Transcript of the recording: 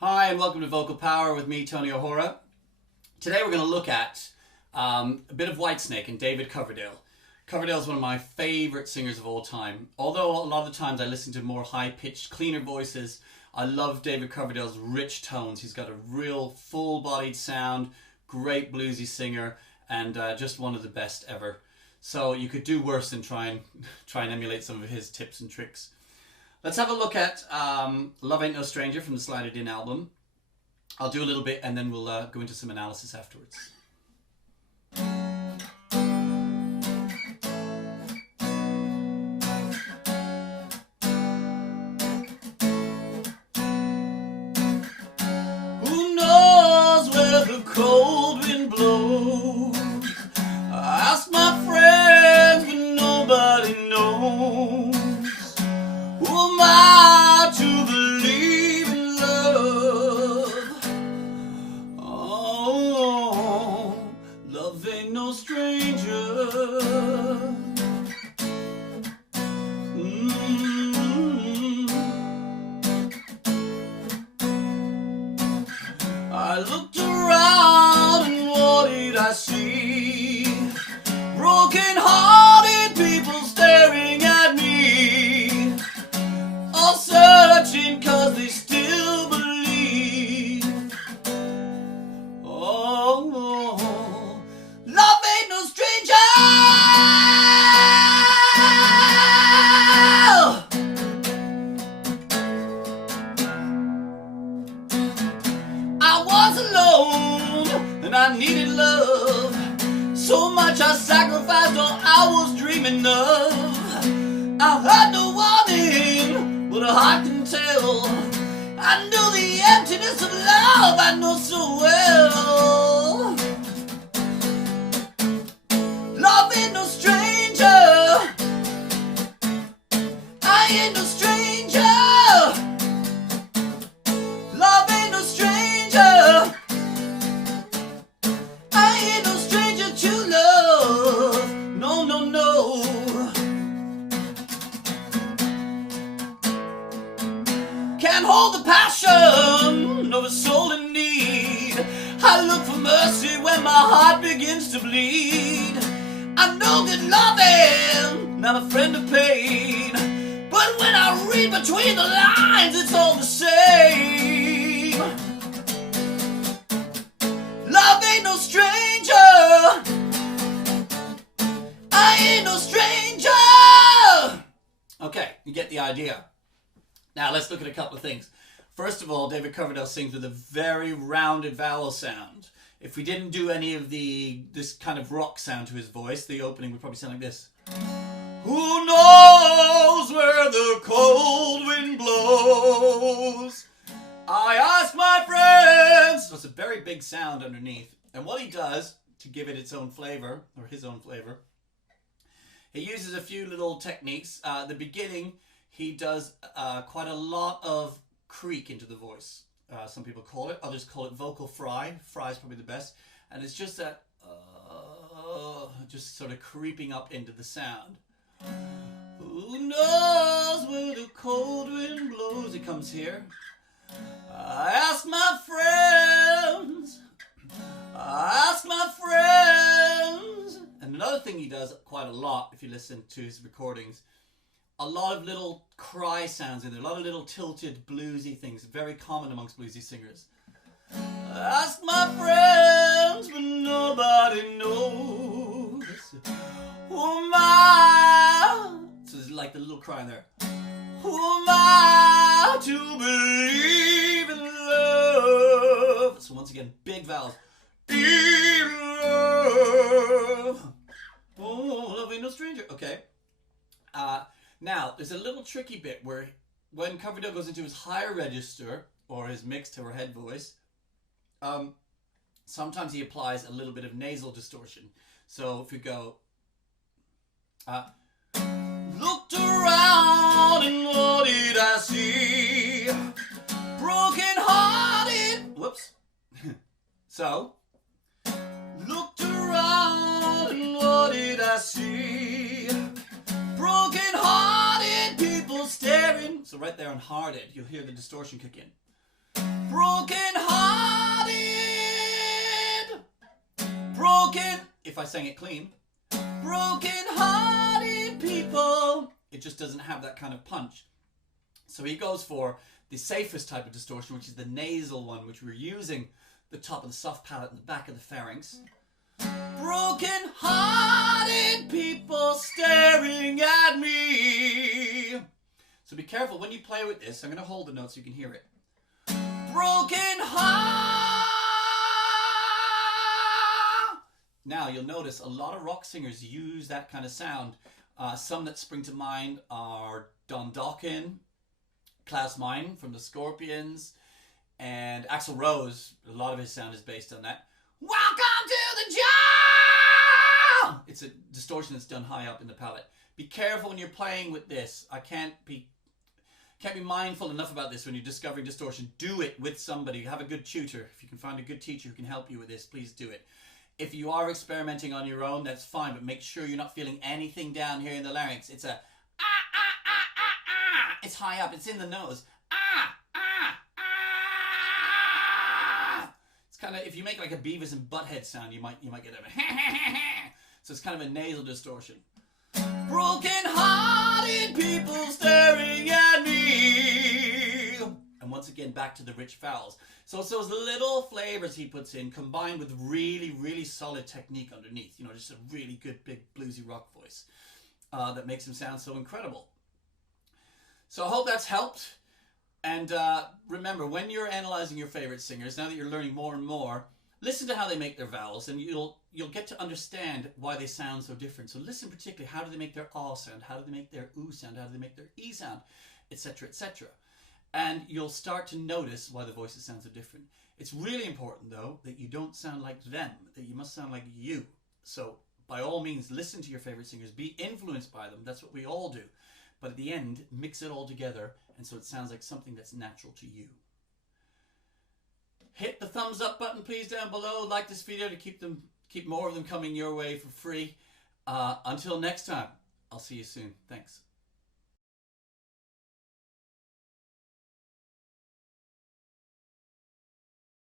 Hi and welcome to Vocal Power with me, Tony O'Hora. Today we're going to look at a bit of Whitesnake and David Coverdale. Coverdale is one of my favourite singers of all time. Although a lot of the times I listen to more high-pitched, cleaner voices, I love David Coverdale's rich tones. He's got a real full-bodied sound, great bluesy singer, and just one of the best ever. So you could do worse than try and emulate some of his tips and tricks. Let's have a look at Love Ain't No Stranger from the Slide It In album. I'll do a little bit and then we'll go into some analysis afterwards. Who knows where the cold wind blows? I ask my friends, but nobody knows. Who am I to believe in love? Oh, love ain't no stranger. I looked around and what did I see? Broken-hearted people staring at me, all searching 'cause they still believe. Oh, love ain't no stranger. I was alone and I needed love. So much I sacrificed all I was dreaming of. I had no warning, but a heart can tell. I knew the emptiness of love, I know so well. Love ain't no stranger. I ain't no stranger. Love ain't no stranger. I ain't no stranger to love. No, no, no. Can't hold the passion of a soul in need. I look for mercy when my heart begins to bleed. I'm no good loving, not a friend of pain. But when I read between the lines, it's all the same. Love ain't no stranger. I ain't no stranger. Okay, you get the idea. Now let's look at a couple of things. First of all, David Coverdale sings with a very rounded vowel sound. If we didn't do any of this kind of rock sound to his voice, the opening would probably sound like this. Who knows where the cold wind blows? I ask my friends. So it's a very big sound underneath. And what he does to give it its own flavor, or his own flavor, he uses a few little techniques. At the beginning, he does quite a lot of creak into the voice. Some people call it, others call it vocal fry. Fry is probably the best. And it's just that, just sort of creeping up into the sound. Who knows where the cold wind blows? It comes here. I ask my friends. I ask my friends. And another thing he does quite a lot, if you listen to his recordings, a lot of little cry sounds in there, a lot of little tilted bluesy things, very common amongst bluesy singers. I ask my friends, but nobody knows. Who am I? So there's like the little cry in there. Who am I to believe in love? So once again, big vowels. In love. Oh, love ain't no stranger. Okay. Now, there's a little tricky bit where when Coverdale goes into his higher register, or his mixed or head voice, sometimes he applies a little bit of nasal distortion. So if you go, looked around and what did I see? Broken-hearted. Whoops. So, looked around and what did I see? Broken-hearted people staring. So right there on hearted, you'll hear the distortion kick in. Broken hearted. Broken, if I sang it clean. Broken hearted people. It just doesn't have that kind of punch. So he goes for the safest type of distortion, which is the nasal one, which we're using the top of the soft palate and the back of the pharynx. Broken hearted people staring at me. So be careful when you play with this. I'm going to hold the note so you can hear it. Broken heart. Now you'll notice a lot of rock singers use that kind of sound. Some that spring to mind are Don Dokken, Klaus Meine from the Scorpions, and Axl Rose. A lot of his sound is based on that. Welcome to the jungle! It's a distortion that's done high up in the palate. Be careful when you're playing with this. I can't be mindful enough about this when you're discovering distortion. Do it with somebody. Have a good tutor. If you can find a good teacher who can help you with this, please do it. If you are experimenting on your own, that's fine, but make sure you're not feeling anything down here in the larynx. It's a It's high up. It's in the nose. It's kind of, if you make like a Beavis and Butthead sound, you might get a so it's kind of a nasal distortion. Broken-hearted people staring at me. And once again, back to the rich vowels. So it's those little flavors he puts in, combined with really, really solid technique underneath. You know, just a really good, big, bluesy rock voice that makes him sound so incredible. So I hope that's helped. And remember, when you're analyzing your favorite singers, now that you're learning more and more, listen to how they make their vowels, and you'll get to understand why they sound so different. So listen particularly, how do they make their ah sound? How do they make their oo sound? How do they make their e sound? Etc., etc. And you'll start to notice why the voices sound so different. It's really important, though, that you don't sound like them, that you must sound like you. So by all means, listen to your favorite singers. Be influenced by them. That's what we all do. But at the end, mix it all together, and so it sounds like something that's natural to you. Hit the thumbs up button, please, down below. Like this video to keep more of them coming your way for free. Until next time, I'll see you soon. Thanks.